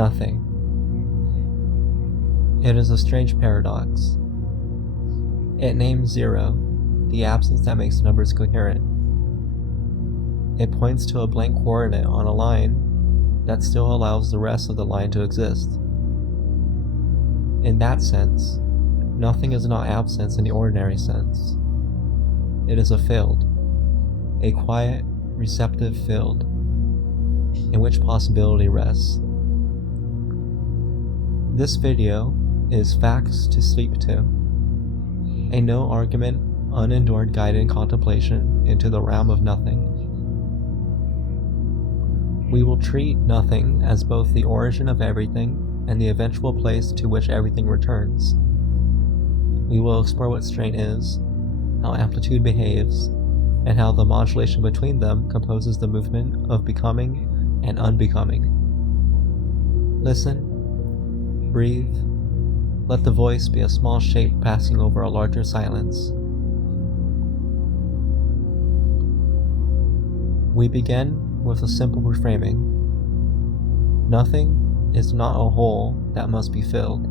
nothing. It is a strange paradox. It names zero, the absence that makes numbers coherent. It points to a blank coordinate on a line that still allows the rest of the line to exist. In that sense, nothing is not absence in the ordinary sense. It is a field, a quiet, receptive field, in which possibility rests. This video is Facts to Sleep To, a no-argument, unendured guided contemplation into the realm of nothing. We will treat nothing as both the origin of everything and the eventual place to which everything returns. We will explore what strain is, how amplitude behaves, and how the modulation between them composes the movement of becoming and unbecoming. Listen, breathe, let the voice be a small shape passing over a larger silence. We begin with a simple reframing. Nothing is not a hole that must be filled.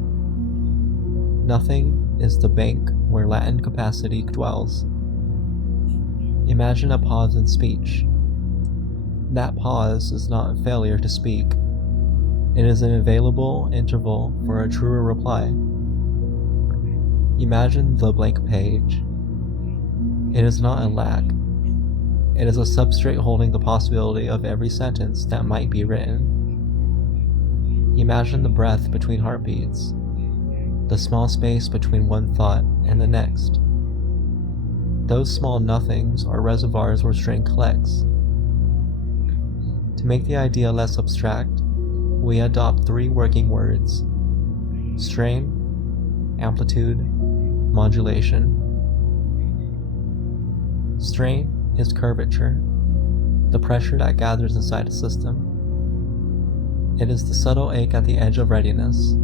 Nothing is the bank where latent capacity dwells. Imagine a pause in speech. That pause is not a failure to speak. It is an available interval for a truer reply. Imagine the blank page. It is not a lack. It is a substrate holding the possibility of every sentence that might be written. Imagine the breath between heartbeats, the small space between one thought and the next. Those small nothings are reservoirs where strain collects. To make the idea less abstract, we adopt three working words: strain, amplitude, modulation. Strain is curvature, the pressure that gathers inside a system. It is the subtle ache at the edge of readiness.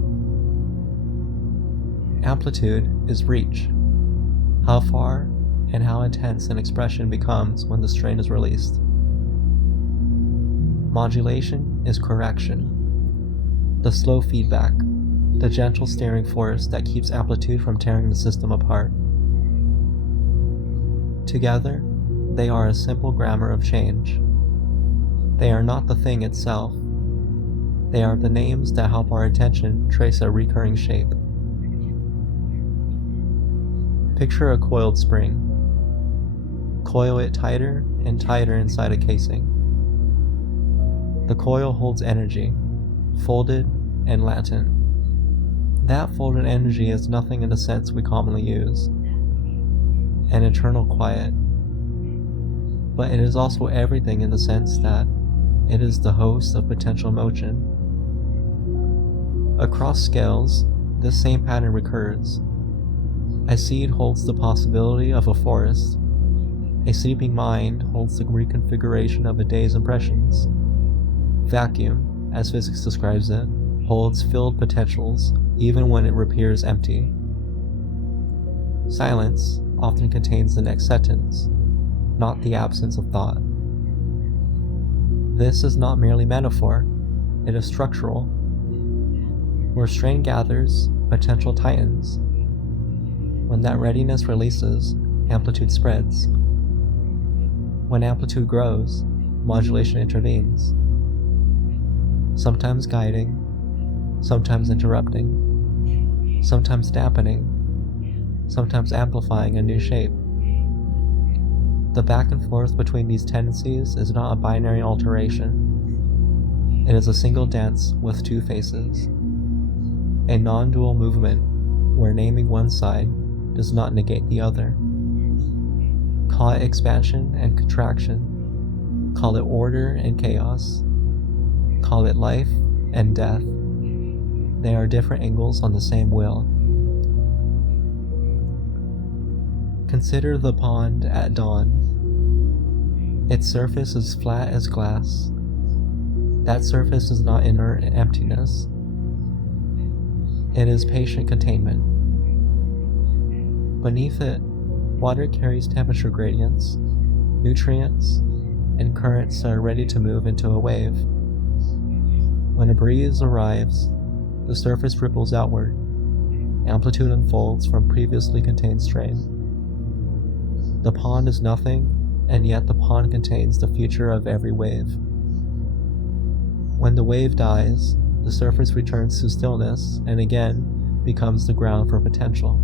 Amplitude is reach, how far and how intense an expression becomes when the strain is released. Modulation is correction, the slow feedback, the gentle steering force that keeps amplitude from tearing the system apart. Together, they are a simple grammar of change. They are not the thing itself. They are the names that help our attention trace a recurring shape. Picture a coiled spring. Coil it tighter and tighter inside a casing. The coil holds energy, folded and latent. That folded energy is nothing in the sense we commonly use, an eternal quiet. But it is also everything in the sense that it is the host of potential motion. Across scales, this same pattern recurs. A seed holds the possibility of a forest. A sleeping mind holds the reconfiguration of a day's impressions. Vacuum, as physics describes it, holds filled potentials even when it appears empty. Silence often contains the next sentence, not the absence of thought. This is not merely metaphor, it is structural. Where strain gathers, potential tightens. When that readiness releases, amplitude spreads. When amplitude grows, modulation intervenes. Sometimes guiding, sometimes interrupting, sometimes dampening, sometimes amplifying a new shape. The back and forth between these tendencies is not a binary alteration. It is a single dance with two faces. A non-dual movement where naming one side does not negate the other. Call it expansion and contraction. Call it order and chaos. Call it life and death. They are different angles on the same wheel. Consider the pond at dawn. Its surface is flat as glass. That surface is not inert emptiness. It is patient containment. Beneath it, water carries temperature gradients, nutrients, and currents that are ready to move into a wave. When a breeze arrives, the surface ripples outward. Amplitude unfolds from previously contained strain. The pond is nothing, and yet the pond contains the future of every wave. When the wave dies, the surface returns to stillness and again becomes the ground for potential.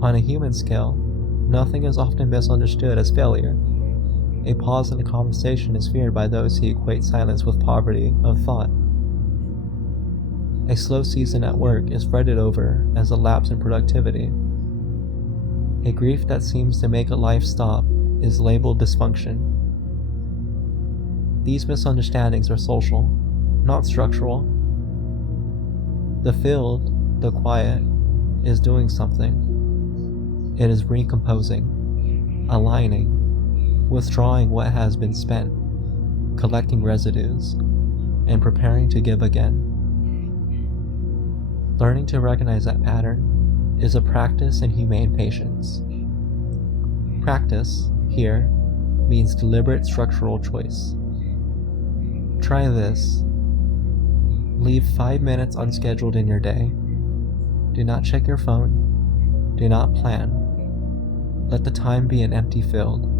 On a human scale, nothing is often misunderstood as failure. A pause in a conversation is feared by those who equate silence with poverty of thought. A slow season at work is fretted over as a lapse in productivity. A grief that seems to make a life stop is labeled dysfunction. These misunderstandings are social, not structural. The field, the quiet, is doing something. It is recomposing, aligning, withdrawing what has been spent, collecting residues, and preparing to give again. Learning to recognize that pattern is a practice in humane patience. Practice, here, means deliberate structural choice. Try this. Leave 5 minutes unscheduled in your day. Do not check your phone. Do not plan. Let the time be an empty field.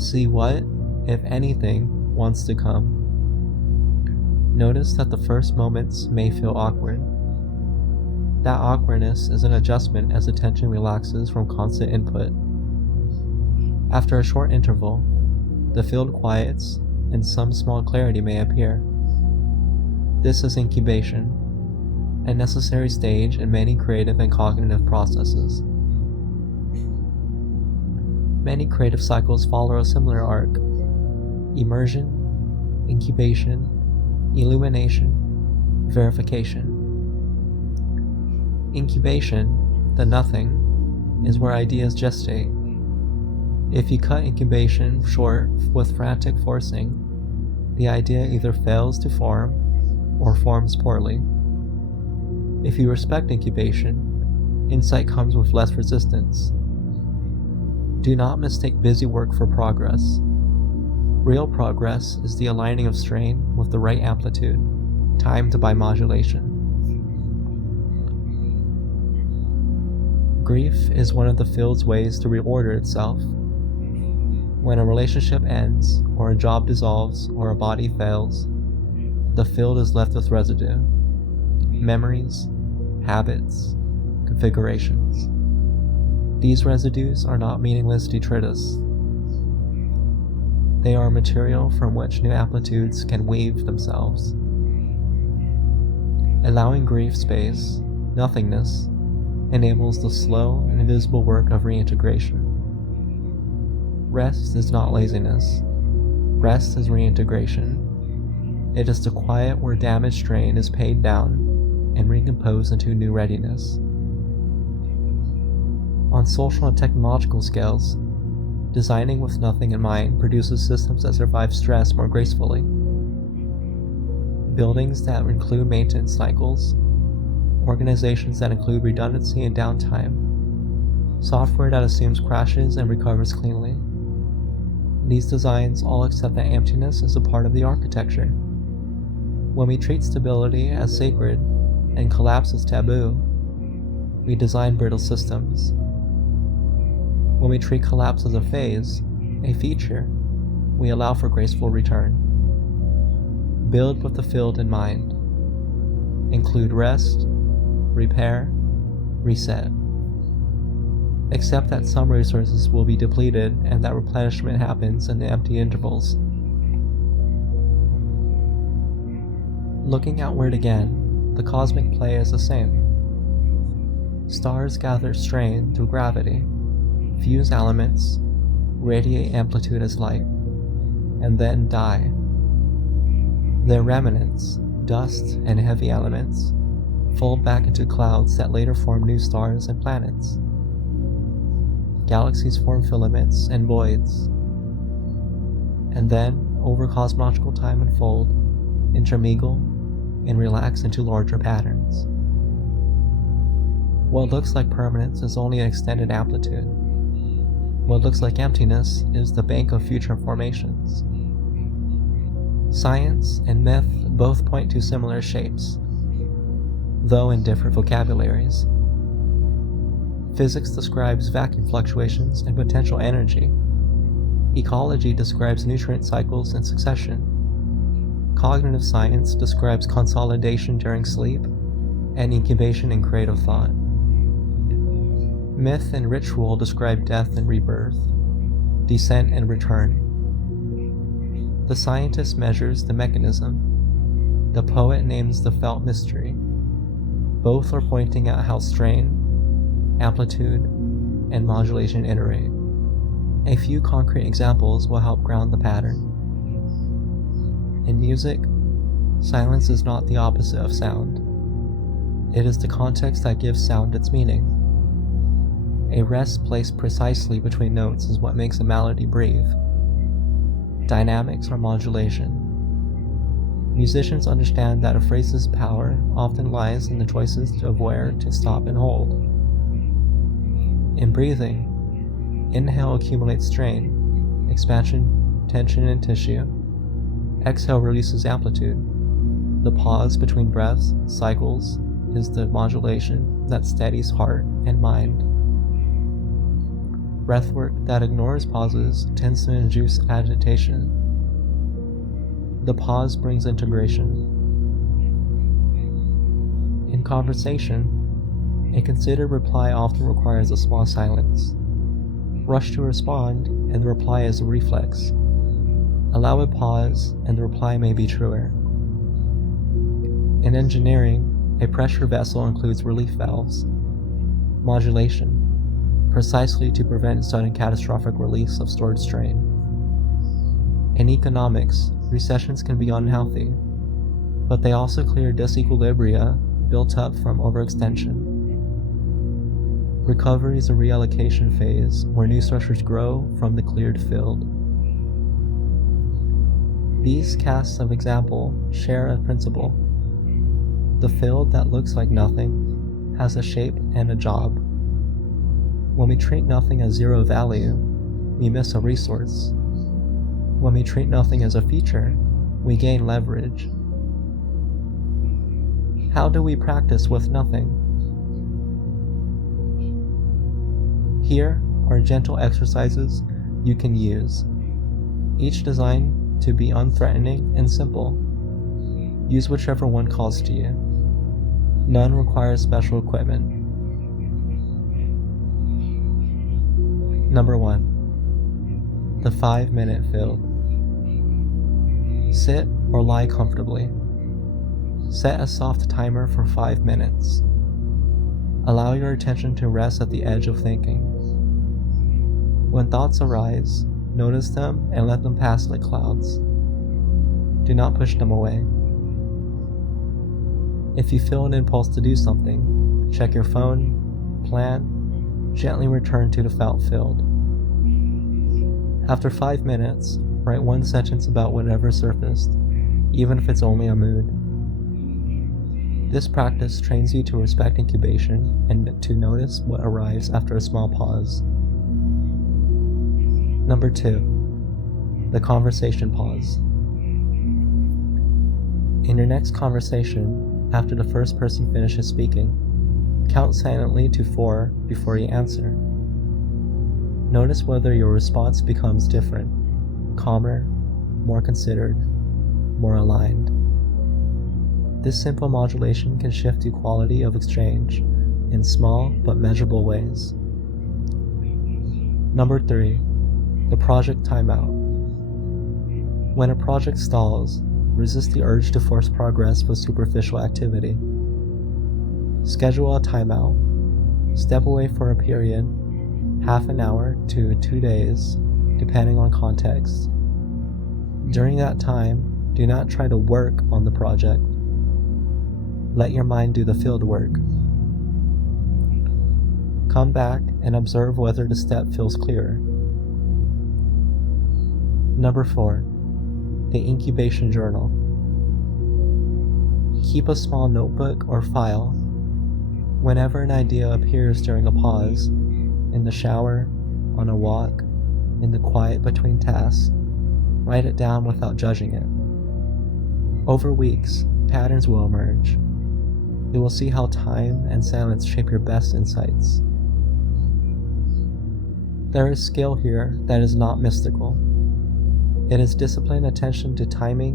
See what, if anything, wants to come. Notice that the first moments may feel awkward. That awkwardness is an adjustment as attention relaxes from constant input. After a short interval, the field quiets and some small clarity may appear. This is incubation, a necessary stage in many creative and cognitive processes. Many creative cycles follow a similar arc: immersion, incubation, illumination, verification. Incubation, the nothing, is where ideas gestate. If you cut incubation short with frantic forcing, the idea either fails to form or forms poorly. If you respect incubation, insight comes with less resistance. Do not mistake busy work for progress. Real progress is the aligning of strain with the right amplitude, timed by modulation. Grief is one of the field's ways to reorder itself. When a relationship ends, or a job dissolves, or a body fails, the field is left with residue, memories, habits, configurations. These residues are not meaningless detritus. They are material from which new amplitudes can weave themselves. Allowing grief space, nothingness, enables the slow and invisible work of reintegration. Rest is not laziness. Rest is reintegration. It is the quiet where damaged strain is paid down and recomposed into new readiness. On social and technological scales, designing with nothing in mind produces systems that survive stress more gracefully. Buildings that include maintenance cycles, organizations that include redundancy and downtime, software that assumes crashes and recovers cleanly. These designs all accept that emptiness is a part of the architecture. When we treat stability as sacred and collapse as taboo, we design brittle systems. When we treat collapse as a phase, a feature, we allow for graceful return. Build with the field in mind. Include rest, repair, reset. Accept that some resources will be depleted and that replenishment happens in the empty intervals. Looking outward again, the cosmic play is the same. Stars gather strain through gravity, fuse elements, radiate amplitude as light, and then die. Their remnants, dust and heavy elements, fold back into clouds that later form new stars and planets. Galaxies form filaments and voids, and then, over cosmological time unfold, intermingle, and relax into larger patterns. What looks like permanence is only an extended amplitude. What looks like emptiness is the bank of future formations. Science and myth both point to similar shapes, though in different vocabularies. Physics describes vacuum fluctuations and potential energy. Ecology describes nutrient cycles in succession. Cognitive science describes consolidation during sleep and incubation in creative thought. Myth and ritual describe death and rebirth, descent and return. The scientist measures the mechanism. The poet names the felt mystery. Both are pointing at how strain, amplitude, and modulation iterate. A few concrete examples will help ground the pattern. In music, silence is not the opposite of sound. It is the context that gives sound its meaning. A rest placed precisely between notes is what makes a melody breathe. Dynamics are modulation. Musicians understand that a phrase's power often lies in the choices of where to stop and hold. In breathing, inhale accumulates strain, expansion, tension in tissue. Exhale releases amplitude. The pause between breaths, cycles, is the modulation that steadies heart and mind. Breathwork that ignores pauses tends to induce agitation. The pause brings integration. In conversation, a considered reply often requires a small silence. Rush to respond, and the reply is a reflex. Allow a pause, and the reply may be truer. In engineering, a pressure vessel includes relief valves. Modulation, precisely to prevent sudden catastrophic release of stored strain. In economics, recessions can be unhealthy, but they also clear disequilibria built up from overextension. Recovery is a reallocation phase where new structures grow from the cleared field. These casts of example share a principle. The field that looks like nothing has a shape and a job. When we treat nothing as zero value, we miss a resource. When we treat nothing as a feature, we gain leverage. How do we practice with nothing? Here are gentle exercises you can use, each designed to be unthreatening and simple. Use whichever one calls to you. None requires special equipment. Number 1. The 5-minute field. Sit or lie comfortably. Set a soft timer for 5 minutes. Allow your attention to rest at the edge of thinking. When thoughts arise, notice them and let them pass like clouds. Do not push them away. If you feel an impulse to do something, check your phone, plan, gently return to the felt field. After 5 minutes, write one sentence about whatever surfaced, even if it's only a mood. This practice trains you to respect incubation and to notice what arrives after a small pause. Number 2. The conversation pause. In your next conversation, after the first person finishes speaking, count silently to 4 before you answer. Notice whether your response becomes different, calmer, more considered, more aligned. This simple modulation can shift the quality of exchange in small but measurable ways. Number 3. The project timeout. When a project stalls, resist the urge to force progress with superficial activity. Schedule a timeout. Step away for a period, half an hour to 2 days, depending on context. During that time, do not try to work on the project. Let your mind do the field work. Come back and observe whether the step feels clearer. Number 4. The incubation journal. Keep a small notebook or file. Whenever an idea appears during a pause, in the shower, on a walk, in the quiet between tasks, write it down without judging it. Over weeks, patterns will emerge. You will see how time and silence shape your best insights. There is skill here that is not mystical. It is disciplined attention to timing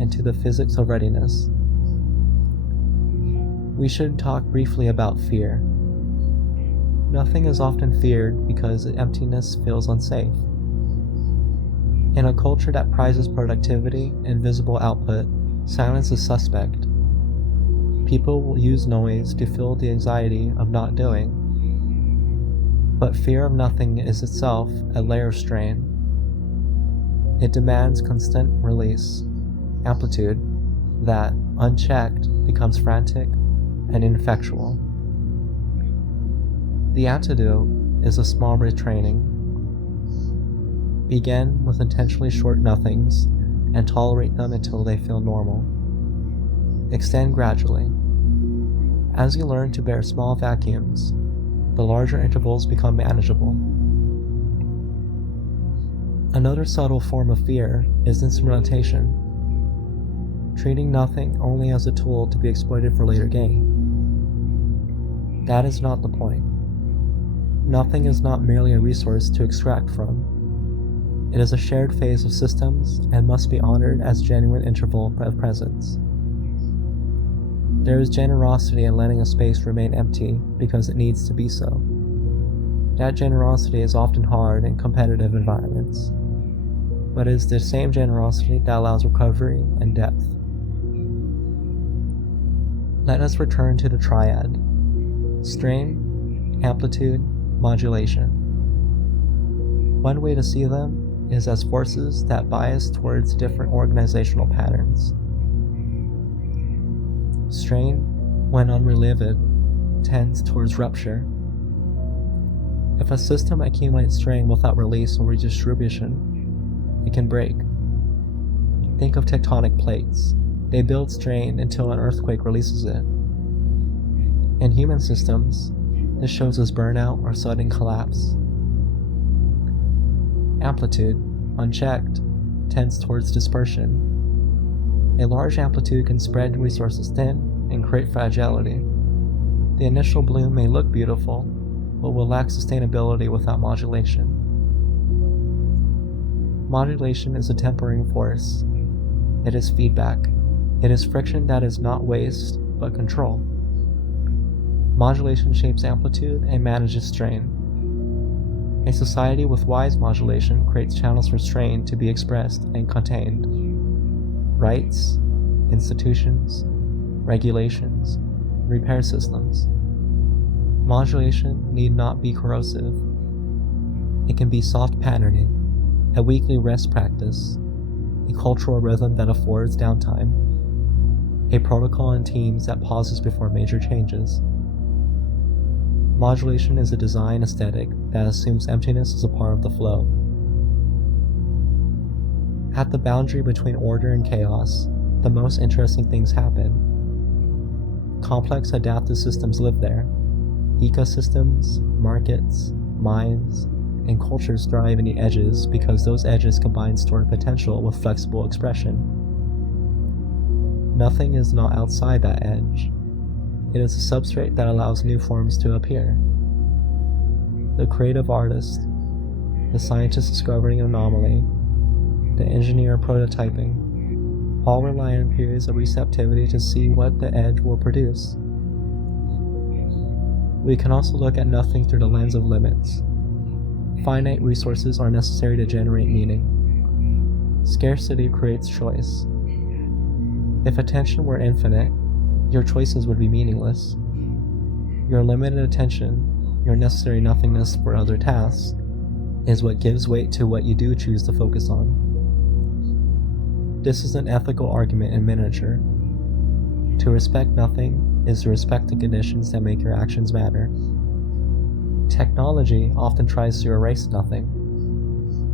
and to the physics of readiness. We should talk briefly about fear. Nothing is often feared because emptiness feels unsafe. In a culture that prizes productivity and visible output, silence is suspect. People will use noise to fill the anxiety of not doing. But fear of nothing is itself a layer of strain. It demands constant release, amplitude, that, unchecked, becomes frantic and ineffectual. The antidote is a small retraining. Begin with intentionally short nothings and tolerate them until they feel normal. Extend gradually. As you learn to bear small vacuums, the larger intervals become manageable. Another subtle form of fear is instrumentation, treating nothing only as a tool to be exploited for later gain. That is not the point. Nothing is not merely a resource to extract from. It is a shared phase of systems and must be honored as genuine interval of presence. There is generosity in letting a space remain empty because it needs to be so. That generosity is often hard in competitive environments, but it is the same generosity that allows recovery and depth. Let us return to the triad: strain, amplitude, modulation. One way to see them is as forces that bias towards different organizational patterns. Strain, when unrelieved, tends towards rupture. If a system accumulates strain without release or redistribution, it can break. Think of tectonic plates. They build strain until an earthquake releases it. In human systems, this shows as burnout or sudden collapse. Amplitude, unchecked, tends towards dispersion. A large amplitude can spread resources thin and create fragility. The initial bloom may look beautiful, but will lack sustainability without modulation. Modulation is a tempering force. It is feedback. It is friction that is not waste, but control. Modulation shapes amplitude and manages strain. A society with wise modulation creates channels for strain to be expressed and contained. Rights, institutions, regulations, repair systems. Modulation need not be corrosive. It can be soft patterning, a weekly rest practice, a cultural rhythm that affords downtime, a protocol in teams that pauses before major changes. Modulation is a design aesthetic that assumes emptiness is a part of the flow. At the boundary between order and chaos, the most interesting things happen. Complex adaptive systems live there. Ecosystems, markets, minds, and cultures thrive in the edges because those edges combine stored potential with flexible expression. Nothing is not outside that edge. It is a substrate that allows new forms to appear. The creative artist, the scientist discovering an anomaly, the engineer prototyping, all rely on periods of receptivity to see what the edge will produce. We can also look at nothing through the lens of limits. Finite resources are necessary to generate meaning. Scarcity creates choice. If attention were infinite, your choices would be meaningless. Your limited attention, your necessary nothingness for other tasks, is what gives weight to what you do choose to focus on. This is an ethical argument in miniature. To respect nothing is to respect the conditions that make your actions matter. Technology often tries to erase nothing.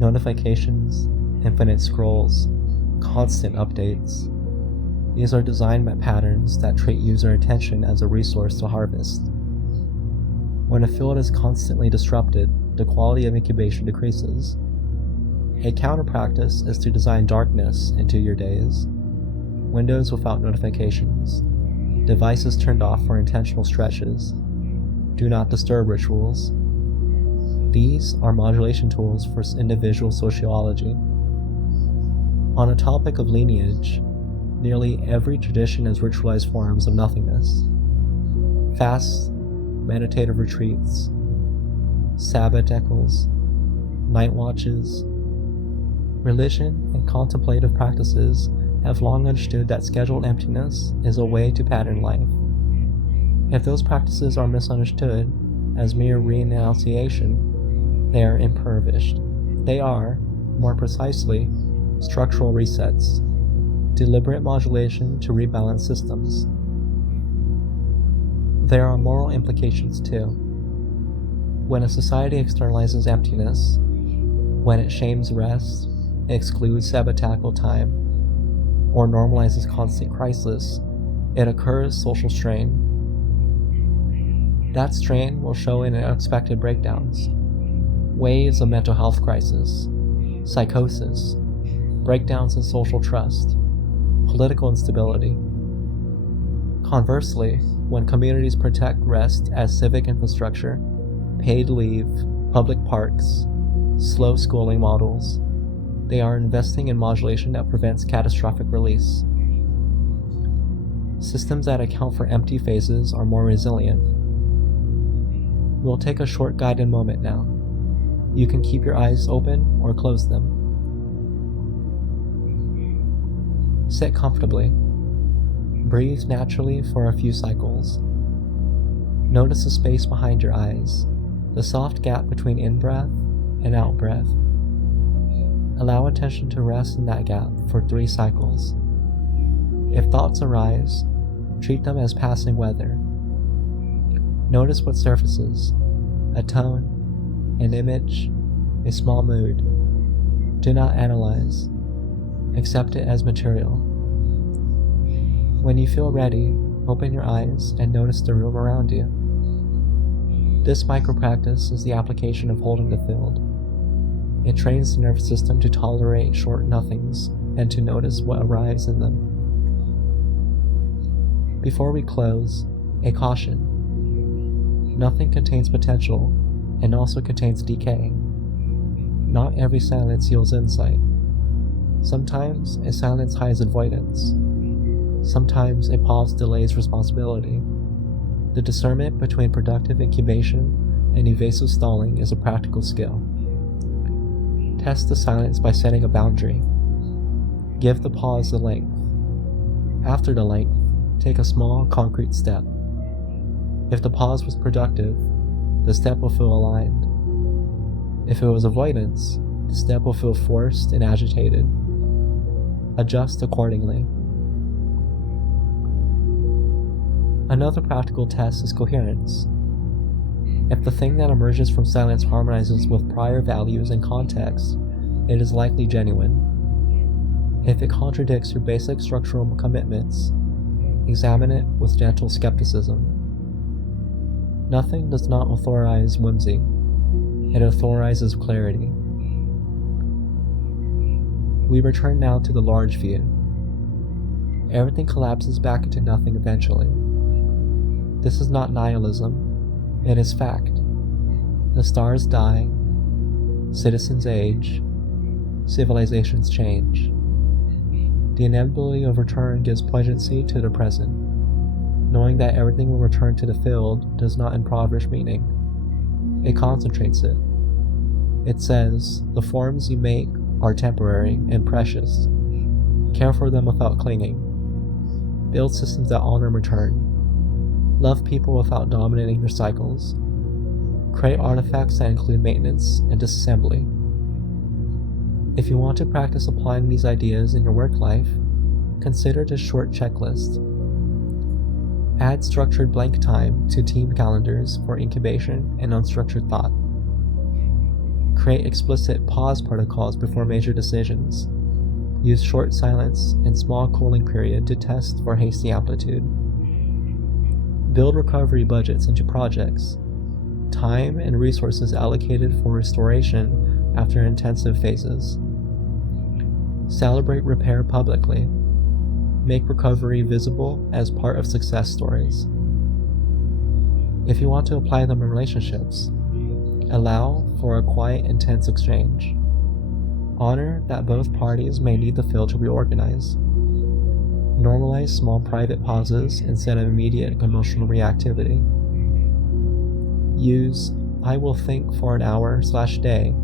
Notifications, infinite scrolls, constant updates. These are design patterns that treat user attention as a resource to harvest. When a field is constantly disrupted, the quality of incubation decreases. A counter practice is to design darkness into your days. windows without notifications, devices turned off for intentional stretches, do not disturb rituals. These are modulation tools for individual sociology. On a topic of lineage, nearly every tradition has ritualized forms of nothingness. Fasts, meditative retreats, sabbaticals, night watches. Religion and contemplative practices have long understood that scheduled emptiness is a way to pattern life. If those practices are misunderstood as mere renunciation, they are impoverished. They are, more precisely, structural resets, deliberate modulation to rebalance systems. There are moral implications too. When a society externalizes emptiness, when it shames rest, excludes sabbatical time, or normalizes constant crisis, it occurs social strain. That strain will show in unexpected breakdowns, waves of mental health crisis, psychosis, breakdowns in social trust, political instability. Conversely, when communities protect rest as civic infrastructure, paid leave, public parks, slow schooling models, they are investing in modulation that prevents catastrophic release. Systems that account for empty phases are more resilient. We'll take a short guided moment now. You can keep your eyes open or close them. Sit comfortably. Breathe naturally for a few cycles. Notice the space behind your eyes, the soft gap between in-breath and out-breath. Allow attention to rest in that gap for 3 cycles. If thoughts arise, treat them as passing weather. Notice what surfaces: a tone, an image, a small mood. Do not analyze. Accept it as material. When you feel ready, open your eyes and notice the room around you. This micro-practice is the application of holding the field. It trains the nervous system to tolerate short nothings and to notice what arrives in them. Before we close, a caution. Nothing contains potential and also contains decay. Not every silence yields insight. Sometimes a silence hides avoidance. Sometimes a pause delays responsibility. The discernment between productive incubation and evasive stalling is a practical skill. Test the silence by setting a boundary. Give the pause the length. After the length, take a small, concrete step. If the pause was productive, the step will feel aligned. If it was avoidance, the step will feel forced and agitated. Adjust accordingly. Another practical test is coherence. If the thing that emerges from silence harmonizes with prior values and context, it is likely genuine. If it contradicts your basic structural commitments, examine it with gentle skepticism. Nothing does not authorize whimsy. It authorizes clarity. We return now to the large view. Everything collapses back into nothing eventually. This is not nihilism, it is fact. The stars die, citizens age, civilizations change. The inevitability of return gives poignancy to the present. Knowing that everything will return to the field does not impoverish meaning. It concentrates it. It says, the forms you make are temporary and precious. Care for them without clinging. Build systems that honor return. Love people without dominating their cycles. Create artifacts that include maintenance and disassembly. If you want to practice applying these ideas in your work life, consider this short checklist. Add structured blank time to team calendars for incubation and unstructured thought. Create explicit pause protocols before major decisions. Use short silence and small cooling period to test for hasty amplitude. Build recovery budgets into projects. Time and resources allocated for restoration after intensive phases. Celebrate repair publicly. Make recovery visible as part of success stories. If you want to apply them in relationships, allow for a quiet, intense exchange. Honor that both parties may need the field to reorganize. Normalize small private pauses instead of immediate emotional reactivity. Use "I will think for an hour/day"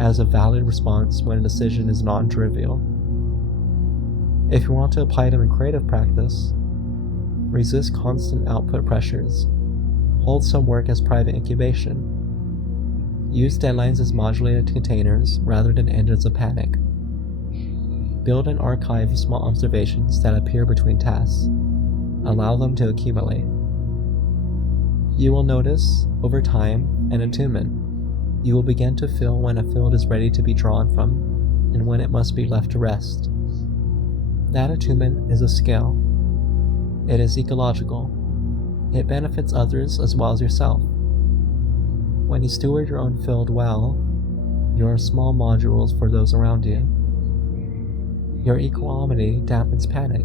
as a valid response when a decision is non-trivial. If you want to apply them in creative practice, resist constant output pressures. Hold some work as private incubation. Use deadlines as modulated containers rather than engines of panic. Build an archive of small observations that appear between tasks. Allow them to accumulate. You will notice, over time, an attunement. You will begin to feel when a field is ready to be drawn from and when it must be left to rest. That attunement is a skill. It is ecological. It benefits others as well as yourself. When you steward your own field well, you are small modules for those around you. Your equanimity dampens panic.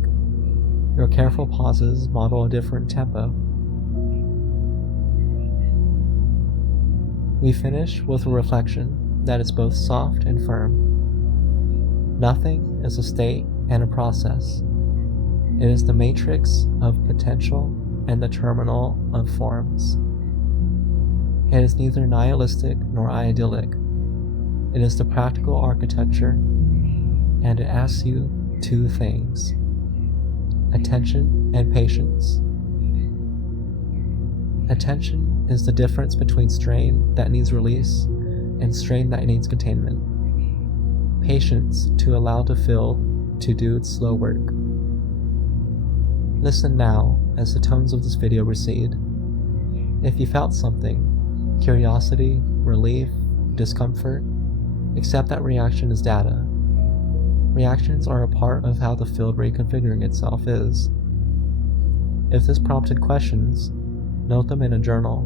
Your careful pauses model a different tempo. We finish with a reflection that is both soft and firm. Nothing is a state and a process. It is the matrix of potential and the terminal of forms. It is neither nihilistic nor idyllic. It is the practical architecture, and it asks you two things: attention and patience. Attention is the difference between strain that needs release and strain that needs containment. Patience to allow the field to do its slow work. Listen now as the tones of this video recede. If you felt something, curiosity, relief, discomfort, accept that reaction as data. Reactions are a part of how the field reconfiguring itself is. If this prompted questions, note them in a journal.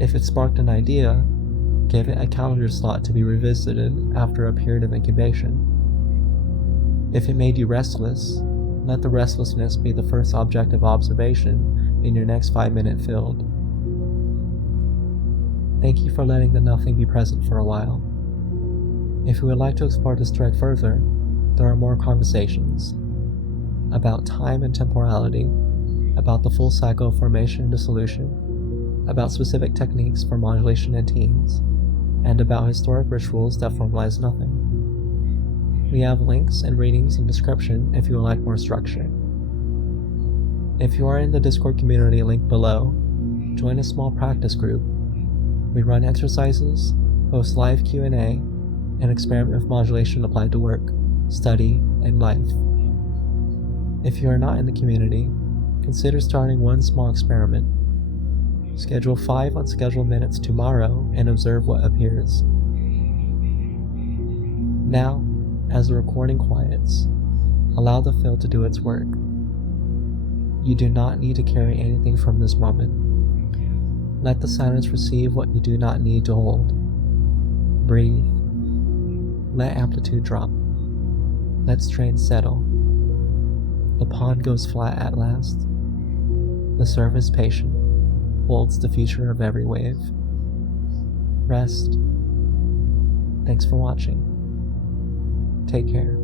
If it sparked an idea, give it a calendar slot to be revisited after a period of incubation. If it made you restless, let the restlessness be the first object of observation in your next 5-minute field. Thank you for letting the nothing be present for a while. If you would like to explore this thread further, there are more conversations about time and temporality, about the full cycle of formation and dissolution, about specific techniques for modulation in teams, and about historic rituals that formalize nothing. We have links and readings in the description if you would like more structure. If you are in the Discord community linked below, join a small practice group. We run exercises, host live Q&A, and experiment with modulation applied to work, study, and life. If you are not in the community, consider starting one small experiment. Schedule 5 unscheduled minutes tomorrow and observe what appears. Now, as the recording quiets, allow the field to do its work. You do not need to carry anything from this moment. Let the silence receive what you do not need to hold. Breathe. Let amplitude drop. Let strain settle. The pond goes flat at last. The surface patient holds the future of every wave. Rest. Thanks for watching. Take care.